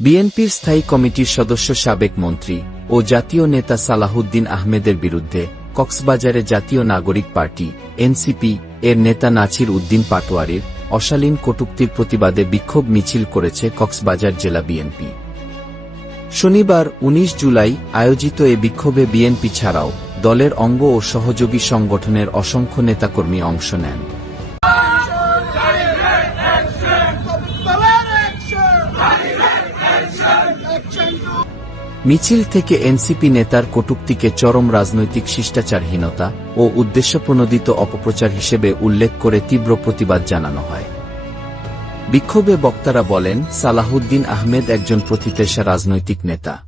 বিএনপির স্থায়ী কমিটির সদস্য সাবেক মন্ত্রী ও জাতীয় নেতা সালাহুদ্দিন আহমেদের বিরুদ্ধে কক্সবাজারে জাতীয় নাগরিক পার্টি, এনসিপি, এর নেতা নাছির উদ্দিন পাটোয়ারির অশালীন কটুক্তির প্রতিবাদে বিক্ষোভ মিছিল করেছে কক্সবাজার জেলা বিএনপি। শনিবার ১৯ জুলাই, আয়োজিত এ বিক্ষোভে বিএনপি ছাড়াও দলের অঙ্গ ও সহযোগী সংগঠনের অসংখ্য নেতাকর্মী অংশ নেন। মিছিল থেকে এনসিপি নেতার কটুক্তিকে চরম রাজনৈতিক শিষ্টাচারহীনতা ও উদ্দেশ্যপ্রণোদিত অপপ্রচার হিসেবে উল্লেখ করে তীব্র প্রতিবাদ জানানো হয়। বিক্ষোভে বক্তারা বলেন, সালাহুদ্দিন আহমেদ একজন প্রতিপেশা রাজনৈতিক নেতা।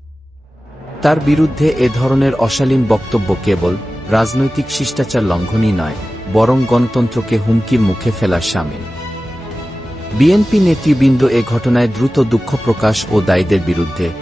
তার বিরুদ্ধে এ ধরনের অশালীন বক্তব্য কেবল রাজনৈতিক শিষ্টাচার লঙ্ঘনই নয়, বরং গণতন্ত্রকে হুমকির মুখে ফেলার সামিল। বিএনপি নেতৃবৃন্দ এ ঘটনায় দ্রুত দুঃখ প্রকাশ ও দায়ীদের বিরুদ্ধে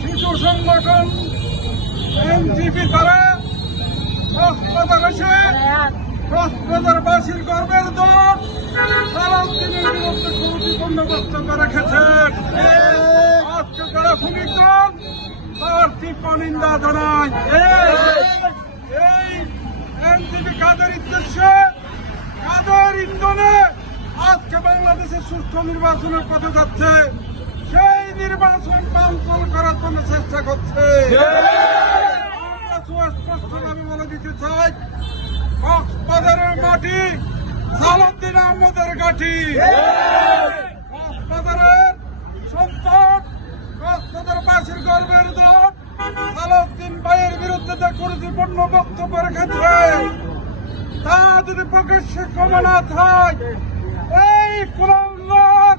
শিশু সংগঠন এনজিপি তারা কক্সবাজারবাসীর গর্বের দল সালাউদ্দিনের গুরুত্বপূর্ণ বক্তব্য রেখেছেন। আজকে যারা শ্রমিক তার তীব্র নিন্দা জানায় এই এনজিপি কাদের উদ্দেশ্যে? কাদের ইন্ধনে? আজকে বাংলাদেশের সুস্থ নির্বাচনের পথে যাচ্ছে। নির্বাচন বাঞ্চল করার জন্য চেষ্টা করছে। আমরা সুস্পষ্ট দাবি বলে দিতে চাই, কক্সবাজারের মাটি, সালাউদ্দিন আহমদের ঘাটি কক্সবাজারের সন্তান, কক্সবাজার বাসীর গর্বের দল, সালাউদ্দিন ভাইয়ের বিরুদ্ধে যে কুরুচিপূর্ণ বক্তব্য রেখেছে, তা যদি প্রকাশ্যে ক্ষমা না থাকে এই কুলঙ্গর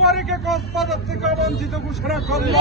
পাটুয়ারিকে কক্সবাজার থেকে বঞ্চিত ঘোষণা করল।